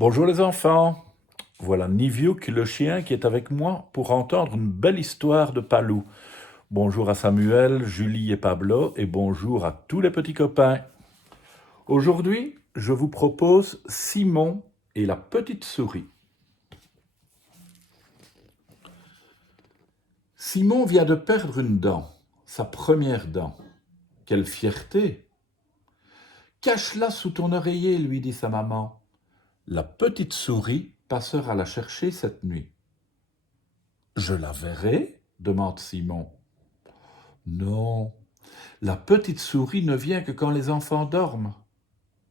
Bonjour les enfants, voilà Niviuk le chien qui est avec moi pour entendre une belle histoire de Palou. Bonjour à Samuel, Julie et Pablo et bonjour à tous les petits copains. Aujourd'hui, je vous propose Simon et la petite souris. Simon vient de perdre une dent, sa première dent. Quelle fierté! Cache-la sous ton oreiller, lui dit sa maman. La petite souris passera la chercher cette nuit. Je la verrai? Demande Simon. Non, la petite souris ne vient que quand les enfants dorment.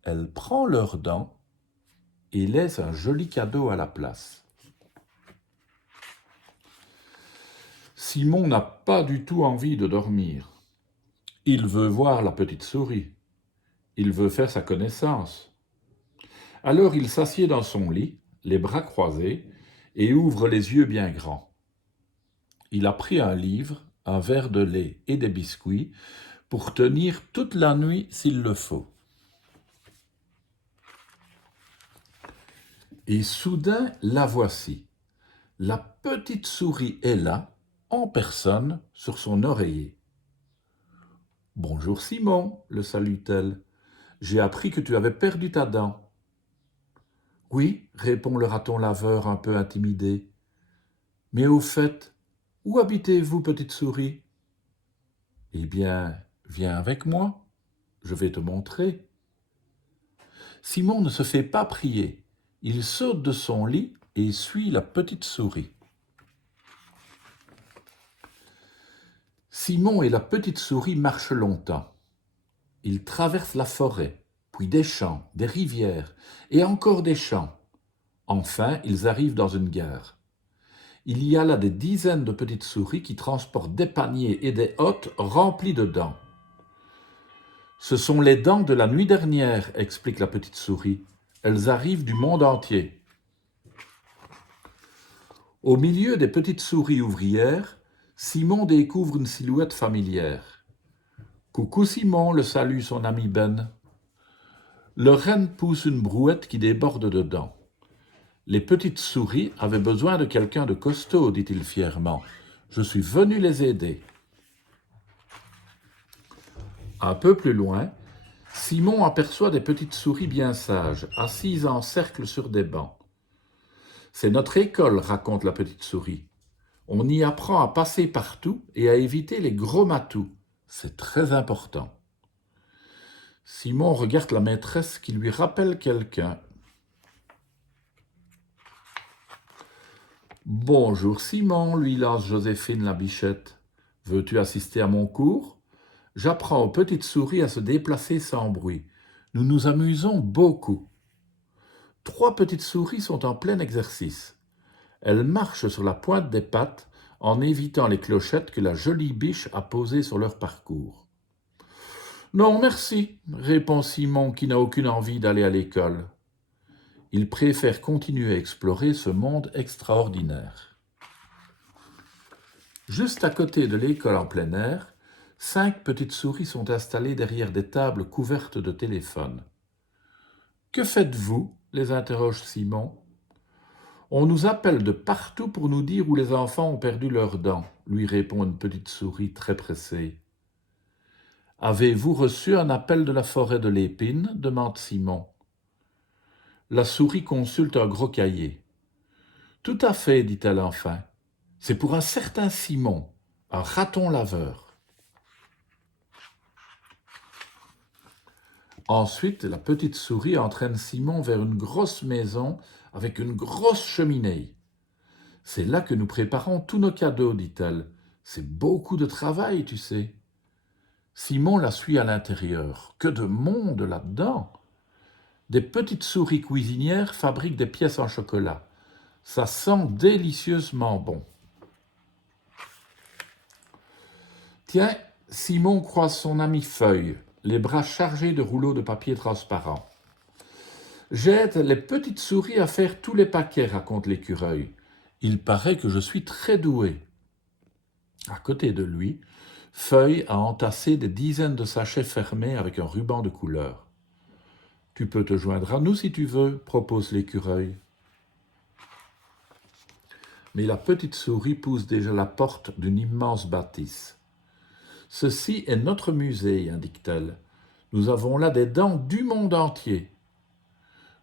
Elle prend leurs dents et laisse un joli cadeau à la place. Simon n'a pas du tout envie de dormir. Il veut voir la petite souris. Il veut faire sa connaissance. Alors il s'assied dans son lit, les bras croisés, et ouvre les yeux bien grands. Il a pris un livre, un verre de lait et des biscuits pour tenir toute la nuit s'il le faut. Et soudain, la voici. La petite souris est là, en personne, sur son oreiller. « Bonjour Simon, le salue-t-elle. J'ai appris que tu avais perdu ta dent. »« Oui, répond le raton laveur un peu intimidé. Mais au fait, où habitez-vous, petite souris ? » Eh bien, viens avec moi, je vais te montrer. Simon ne se fait pas prier. Il saute de son lit et suit la petite souris. Simon et la petite souris marchent longtemps. Ils traversent la forêt, puis des champs, des rivières, et encore des champs. Enfin, ils arrivent dans une gare. Il y a là des dizaines de petites souris qui transportent des paniers et des hottes remplis de dents. « Ce sont les dents de la nuit dernière, explique la petite souris. Elles arrivent du monde entier. » Au milieu des petites souris ouvrières, Simon découvre une silhouette familière. « Coucou Simon, le salue son ami Ben. » Le renne pousse une brouette qui déborde de dents. « Les petites souris avaient besoin de quelqu'un de costaud, dit-il fièrement. Je suis venu les aider. » Un peu plus loin, Simon aperçoit des petites souris bien sages, assises en cercle sur des bancs. « C'est notre école, raconte la petite souris. On y apprend à passer partout et à éviter les gros matous. C'est très important. » Simon regarde la maîtresse qui lui rappelle quelqu'un. « Bonjour Simon, lui lance Joséphine la bichette. Veux-tu assister à mon cours ? J'apprends aux petites souris à se déplacer sans bruit. Nous nous amusons beaucoup. » 3 petites souris sont en plein exercice. Elles marchent sur la pointe des pattes en évitant les clochettes que la jolie biche a posées sur leur parcours. « Non, merci, répond Simon qui n'a aucune envie d'aller à l'école. Il préfère continuer à explorer ce monde extraordinaire. Juste à côté de l'école en plein air, 5 petites souris sont installées derrière des tables couvertes de téléphones. « Que faites-vous » les interroge Simon. « On nous appelle de partout pour nous dire où les enfants ont perdu leurs dents, lui répond une petite souris très pressée. Avez-vous reçu un appel de la forêt de l'épine ? Demande Simon. La souris consulte un gros cahier. Tout à fait, dit-elle enfin. C'est pour un certain Simon, un raton laveur. Ensuite, la petite souris entraîne Simon vers une grosse maison avec une grosse cheminée. C'est là que nous préparons tous nos cadeaux, dit-elle. C'est beaucoup de travail, tu sais. Simon la suit à l'intérieur. Que de monde là-dedans! Des petites souris cuisinières fabriquent des pièces en chocolat. Ça sent délicieusement bon. Tiens, Simon croise son ami Feuille, les bras chargés de rouleaux de papier transparent. J'aide les petites souris à faire tous les paquets, raconte l'écureuil. Il paraît que je suis très doué. À côté de lui, Feuille a entassé des dizaines de sachets fermés avec un ruban de couleur. Tu peux te joindre à nous si tu veux, propose l'écureuil. Mais la petite souris pousse déjà la porte d'une immense bâtisse. Ceci est notre musée, indique-t-elle. Nous avons là des dents du monde entier.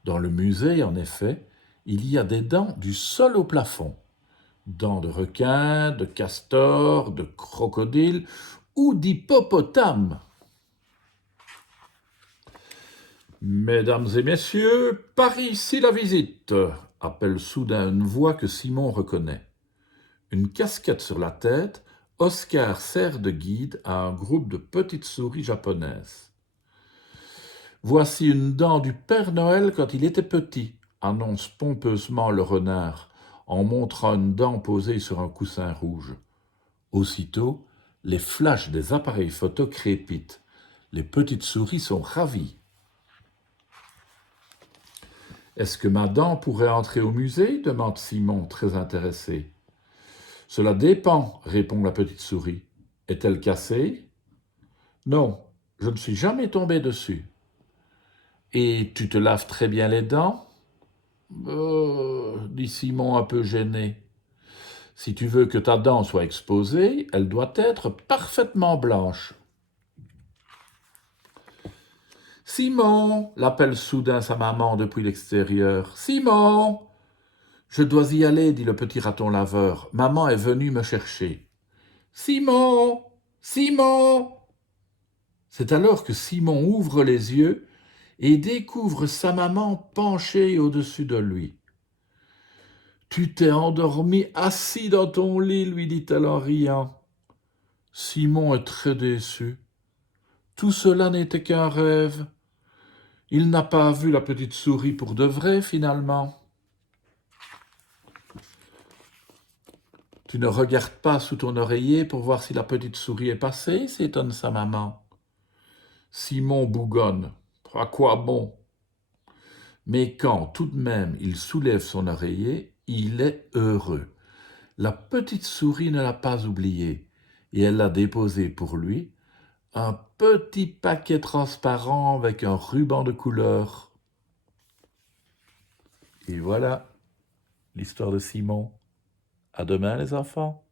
Dans le musée, en effet, il y a des dents du sol au plafond. Dents de requin, de castor, de crocodile ou d'hippopotame. Mesdames et messieurs, par ici la visite, appelle soudain une voix que Simon reconnaît. Une casquette sur la tête, Oscar sert de guide à un groupe de petites souris japonaises. Voici une dent du Père Noël quand il était petit, annonce pompeusement le renard, en montrant une dent posée sur un coussin rouge. Aussitôt, les flashs des appareils photo crépitent. Les petites souris sont ravies. « Est-ce que ma dent pourrait entrer au musée ?» demande Simon, très intéressé. « Cela dépend, » répond la petite souris. « Est-elle cassée ?»« Non, je ne suis jamais tombé dessus. »« Et tu te laves très bien les dents ?»« dit Simon un peu gêné. « Si tu veux que ta dent soit exposée, elle doit être parfaitement blanche. » « Simon !» l'appelle soudain sa maman depuis l'extérieur. « Simon !»« Je dois y aller, dit le petit raton laveur. Maman est venue me chercher. »« Simon ! Simon !» C'est alors que Simon ouvre les yeux et découvre sa maman penchée au-dessus de lui. « Tu t'es endormi assis dans ton lit, lui dit-elle en riant. Simon est très déçu. Tout cela n'était qu'un rêve. Il n'a pas vu la petite souris pour de vrai, finalement. « Tu ne regardes pas sous ton oreiller pour voir si la petite souris est passée ?» s'étonne sa maman. Simon bougonne. « À quoi bon ?» Mais quand, tout de même, il soulève son oreiller, il est heureux. La petite souris ne l'a pas oublié, et elle l'a déposé pour lui, un petit paquet transparent avec un ruban de couleur. Et voilà l'histoire de Simon. À demain les enfants.